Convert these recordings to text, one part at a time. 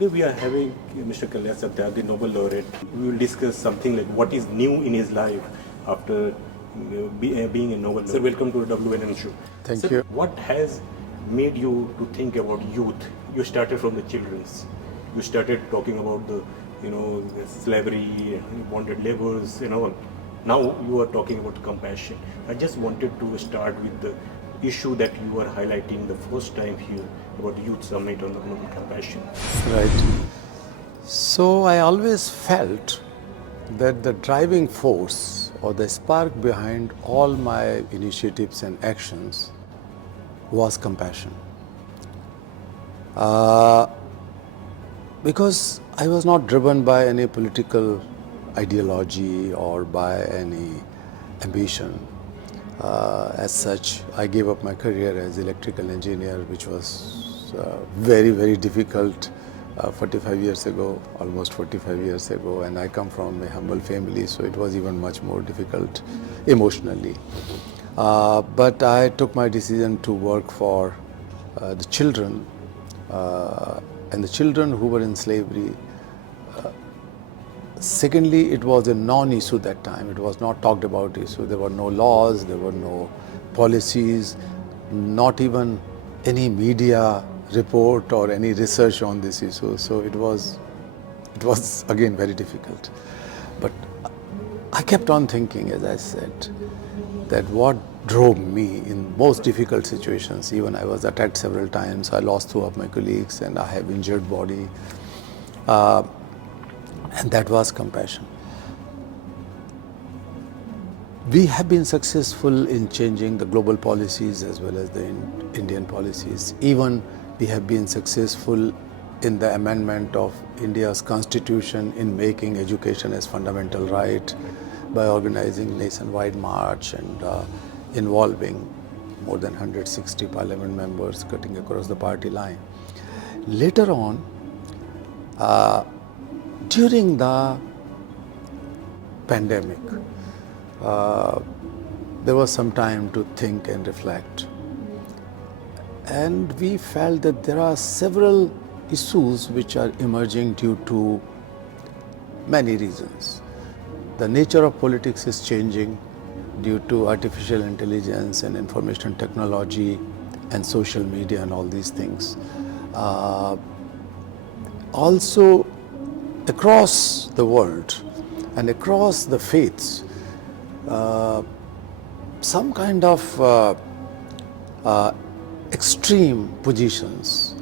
Today we are having Mr. Kailash SATYARTHI, the Nobel laureate. We will discuss something like what is new in his life after being a Nobel laureate. Sir, welcome to the WNN show. Thank you. What has made you to think about youth? You started from the children's. You started talking about the slavery, bonded laborers and all. Now you are talking about compassion. I just wanted to start with the issue that you are highlighting the first time here about the Youth Summit on the global compassion. Right. So I always felt that the driving force or the spark behind all my initiatives and actions was compassion. Because I was not driven by any political ideology or by any ambition. As such, I gave up my career as electrical engineer, which was very, very difficult 45 years ago, almost 45 years ago, and I come from a humble family, so it was even much more difficult emotionally. But I took my decision to work for the children, and the children who were in slavery. Secondly, it was a non-issue that time. It was not talked about issue. There were no laws, there were no policies, not even any media report or any research on this issue. So it was again very difficult. But I kept on thinking, as I said, that what drove me in most difficult situations, even I was attacked several times, I lost two of my colleagues and I have injured body. And that was compassion. We have been successful in changing the global policies as well as the Indian policies. Even we have been successful in the amendment of India's constitution in making education as fundamental right by organizing nationwide march and involving more than 160 parliament members cutting across the party line. Later on, during the pandemic, there was some time to think and reflect. And we felt that there are several issues which are emerging due to many reasons. The nature of politics is changing due to artificial intelligence and information technology and social media and all these things. Also, across the world and across the faiths, some kind of extreme positions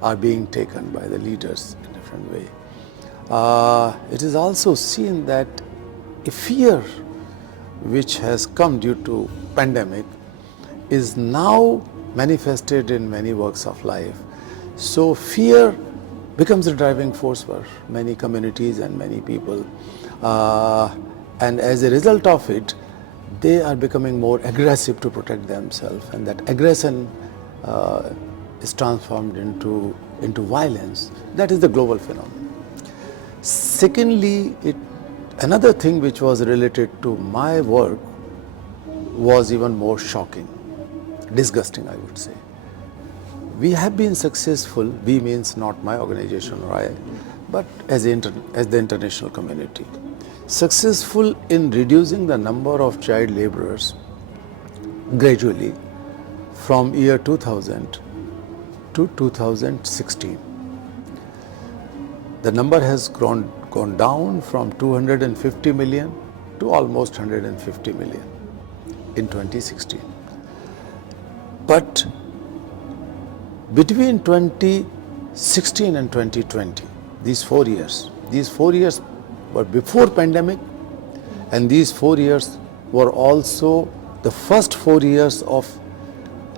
are being taken by the leaders in a different way. It is also seen that a fear which has come due to pandemic is now manifested in many walks of life. So fear becomes a driving force for many communities and many people. And as a result of it, they are becoming more aggressive to protect themselves, and that aggression is transformed into violence. That is the global phenomenon. Secondly, another thing which was related to my work was even more shocking, disgusting, I would say. We have been successful, we means not my organization or I, but as the international community, successful in reducing the number of child laborers gradually from year 2000 to 2016. The number has gone down from 250 million to almost 150 million in 2016. But between 2016 and 2020, these 4 years were before pandemic, and these 4 years were also the first 4 years of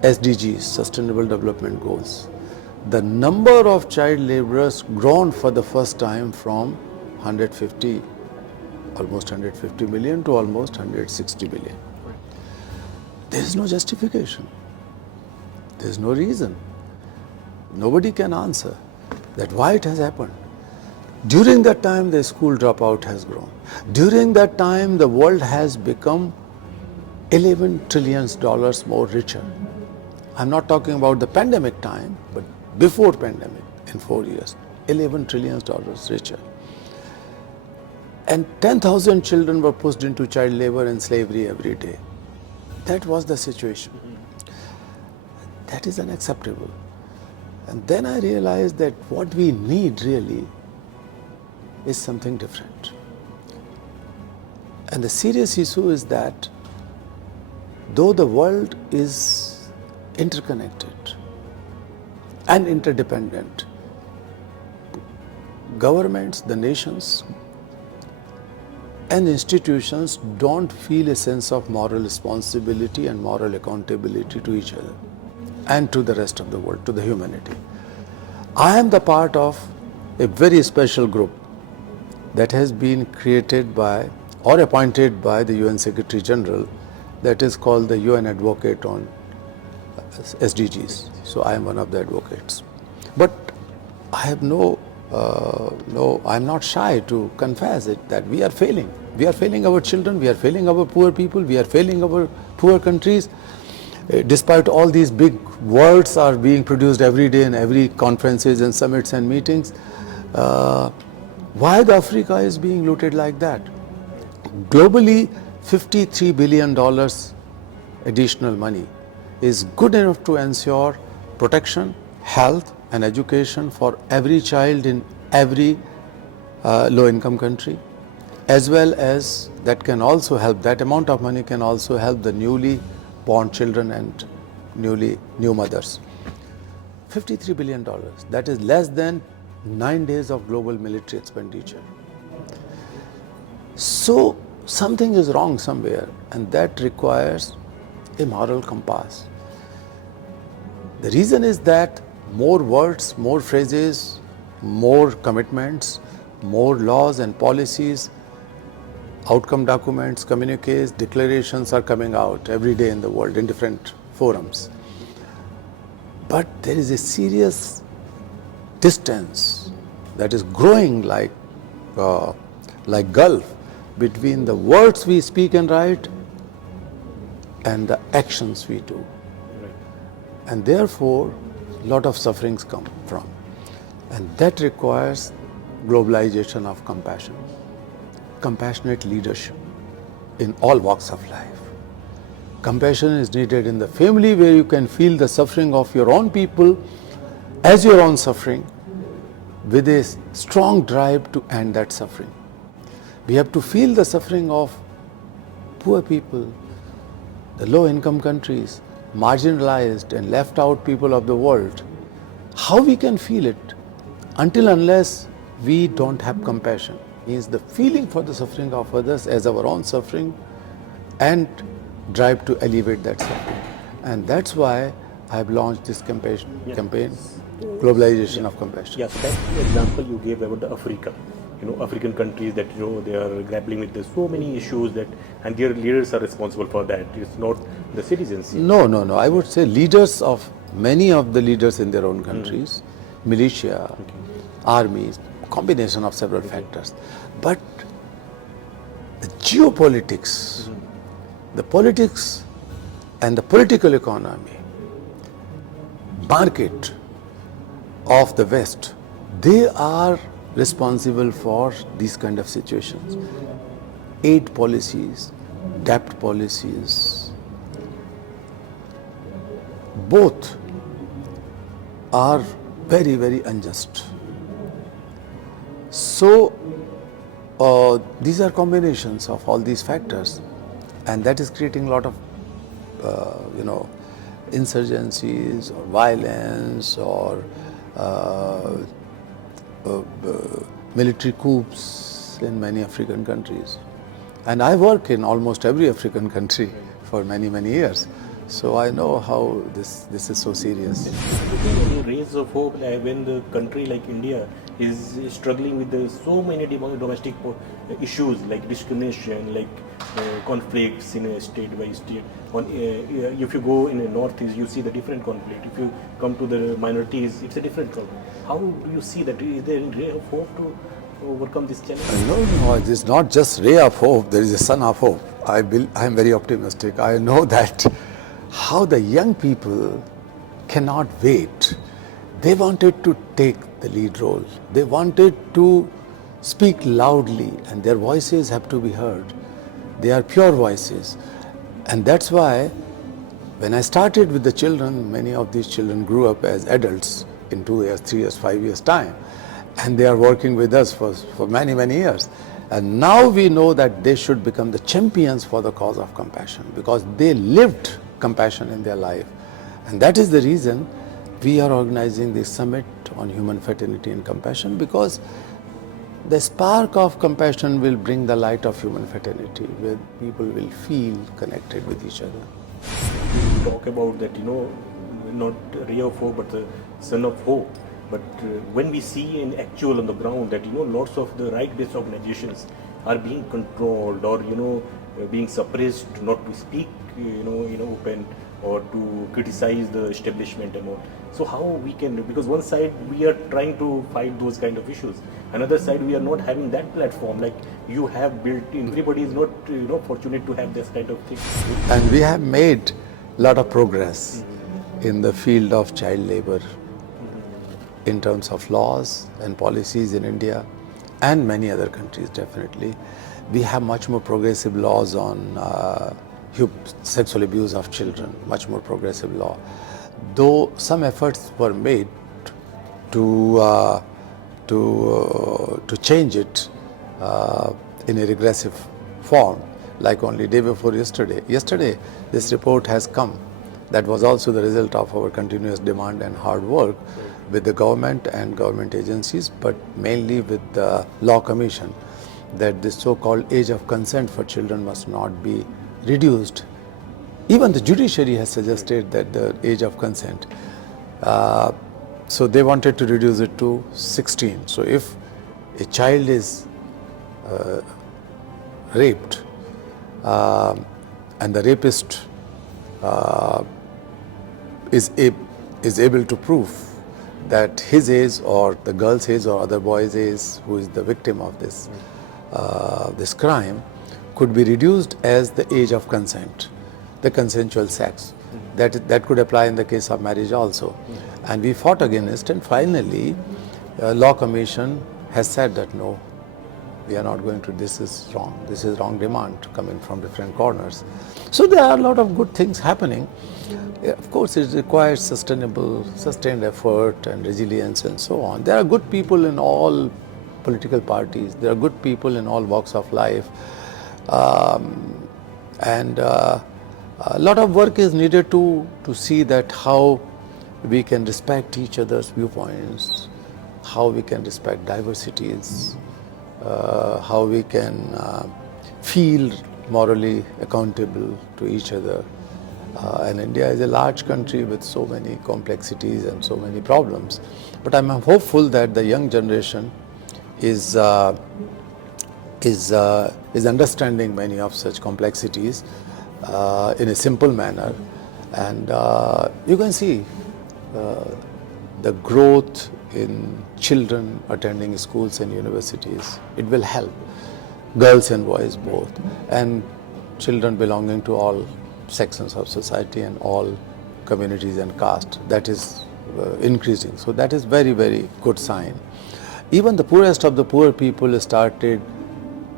SDGs, Sustainable Development Goals. The number of child laborers grown for the first time from almost 150 million to almost 160 million. There is no justification. There is no reason. Nobody can answer that why it has happened. During that time, the school dropout has grown. During that time, the world has become $11 trillion more richer. I'm not talking about the pandemic time, but before pandemic in 4 years. $11 trillion richer. And 10,000 children were pushed into child labor and slavery every day. That was the situation. That is unacceptable. And then I realized that what we need really is something different. And the serious issue is that though the world is interconnected and interdependent, governments, the nations, and institutions don't feel a sense of moral responsibility and moral accountability to each other and to the rest of the world, to the humanity. I am the part of a very special group that has been created by or appointed by the UN Secretary General, that is called the UN Advocate on SDGs. So I am one of the advocates. But I have I'm not shy to confess it that we are failing. We are failing our children, we are failing our poor people, we are failing our poor countries. Despite all these big words are being produced every day in every conferences and summits and meetings, why the Africa is being looted like that? Globally, $53 billion additional money is good enough to ensure protection, health and education for every child in every low-income country, as well as that can also help, that amount of money can also help the newly born children and new mothers. $53 billion, that is less than 9 days of global military expenditure. So something is wrong somewhere, and that requires a moral compass. The reason is that more words, more phrases, more commitments, more laws and policies, outcome documents, communiques, declarations are coming out every day in the world in different forums. But there is a serious distance that is growing like gulf between the words we speak and write and the actions we do. Right. And therefore, a lot of sufferings come from. And that requires globalization of compassion, compassionate leadership in all walks of life. Compassion is needed in the family, where you can feel the suffering of your own people as your own suffering, with a strong drive to end that suffering. We have to feel the suffering of poor people, the low-income countries, marginalized and left out people of the world. How we can feel it until unless we don't have compassion, means the feeling for the suffering of others as our own suffering and drive to alleviate that suffering. And that's why I have launched this campaign, Globalization of Compassion. Yes, that's the example you gave about the Africa. African countries that they are grappling with so many issues that, and their leaders are responsible for that. It's not the citizens. No. I would say many of the leaders in their own countries, militia, armies, combination of several factors. But the geopolitics, the politics and the political economy, market of the West, they are responsible for these kind of situations. Aid policies, debt policies, both are very, very unjust. So these are combinations of all these factors, and that is creating a lot of insurgencies or violence or military coups in many African countries. And I work in almost every African country for many, many years. So I know how this is so serious. Any rays of hope when the country like India is struggling with so many domestic issues like discrimination, like conflicts in a state by state. If you go in the northeast, you see the different conflict. If you come to the minorities, it's a different problem. How do you see that? Is there any ray of hope to overcome this challenge? No, it is not just ray of hope. There is a sun of hope. I am very optimistic. I know that how the young people cannot wait. They wanted to take the lead role. They wanted to speak loudly and their voices have to be heard. They are pure voices. And that's why when I started with the children, many of these children grew up as adults in 2 years, 3 years, 5 years time. And they are working with us for many, many years. And now we know that they should become the champions for the cause of compassion because they lived compassion in their life. And that is the reason we are organizing this summit on human fraternity and compassion, because the spark of compassion will bring the light of human fraternity, where people will feel connected with each other. Talk about that, not ray of hope, but the son of hope. But when we see in actual on the ground that, lots of the right-based organizations are being controlled or, being suppressed not to speak, in open or to criticize the establishment and all. So how we can, because one side we are trying to fight those kind of issues, another side we are not having that platform like you have built. Everybody is not, fortunate to have this kind of thing. And we have made a lot of progress in the field of child labor in terms of laws and policies in India and many other countries definitely. We have much more progressive laws on sexual abuse of children, much more progressive law. Though some efforts were made to change it in a regressive form, like only day before yesterday. Yesterday, this report has come. That was also the result of our continuous demand and hard work with the government and government agencies, but mainly with the Law Commission, that the so-called age of consent for children must not be reduced. Even the judiciary has suggested that the age of consent. So they wanted to reduce it to 16. So if a child is raped and the rapist is able to prove that his age or the girl's age or other boy's age who is the victim of this this crime could be reduced as the age of consent, the consensual sex. That could apply in the case of marriage also. And we fought against it, and finally Law Commission has said that no, we are not going to, this is wrong demand coming from different corners. So there are a lot of good things happening. Of course it requires sustained effort and resilience and so on. There are good people in all political parties, there are good people in all walks of life, and a lot of work is needed to see that how we can respect each other's viewpoints, how we can respect diversities, how we can feel morally accountable to each other. And India is a large country with so many complexities and so many problems. But I'm hopeful that the young generation is understanding many of such complexities in a simple manner. And you can see the growth in children attending schools and universities. It will help girls and boys both, and children belonging to all sections of society and all communities and caste. That is increasing. So that is very, very good sign. Even the poorest of the poor people started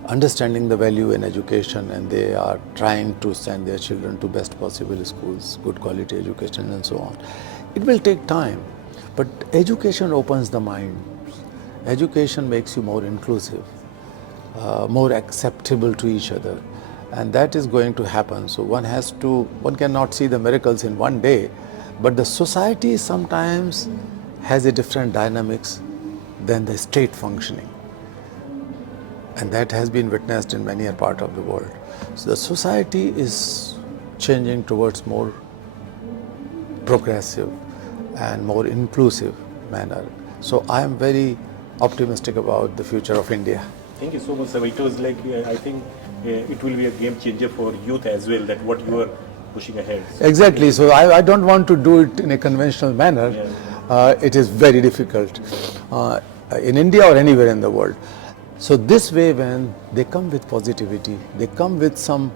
understanding the value in education, and they are trying to send their children to best possible schools, good quality education and so on. It will take time, but education opens the mind. Education makes you more inclusive, more acceptable to each other, and that is going to happen. So one cannot see the miracles in one day, but the society sometimes has a different dynamics than the state functioning. And that has been witnessed in many a part of the world. So the society is changing towards more progressive and more inclusive manner. So I am very optimistic about the future of India. Thank you so much, sir. It was like, I think it will be a game changer for youth as well, that what you are pushing ahead. So exactly. So I don't want to do it in a conventional manner. Yeah. It is very difficult in India or anywhere in the world. So this way, when they come with positivity, they come with some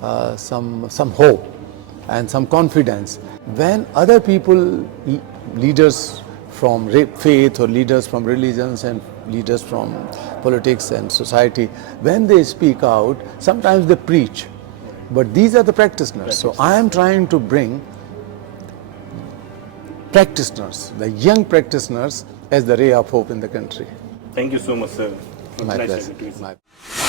hope and some confidence. When other people, leaders from faith or leaders from religions and leaders from politics and society, when they speak out, sometimes they preach. But these are the practitioners. So I am trying to bring practitioners, the young practitioners, as the ray of hope in the country. Thank you so much, sir. It was My nice pleasure. talking to you, sir. My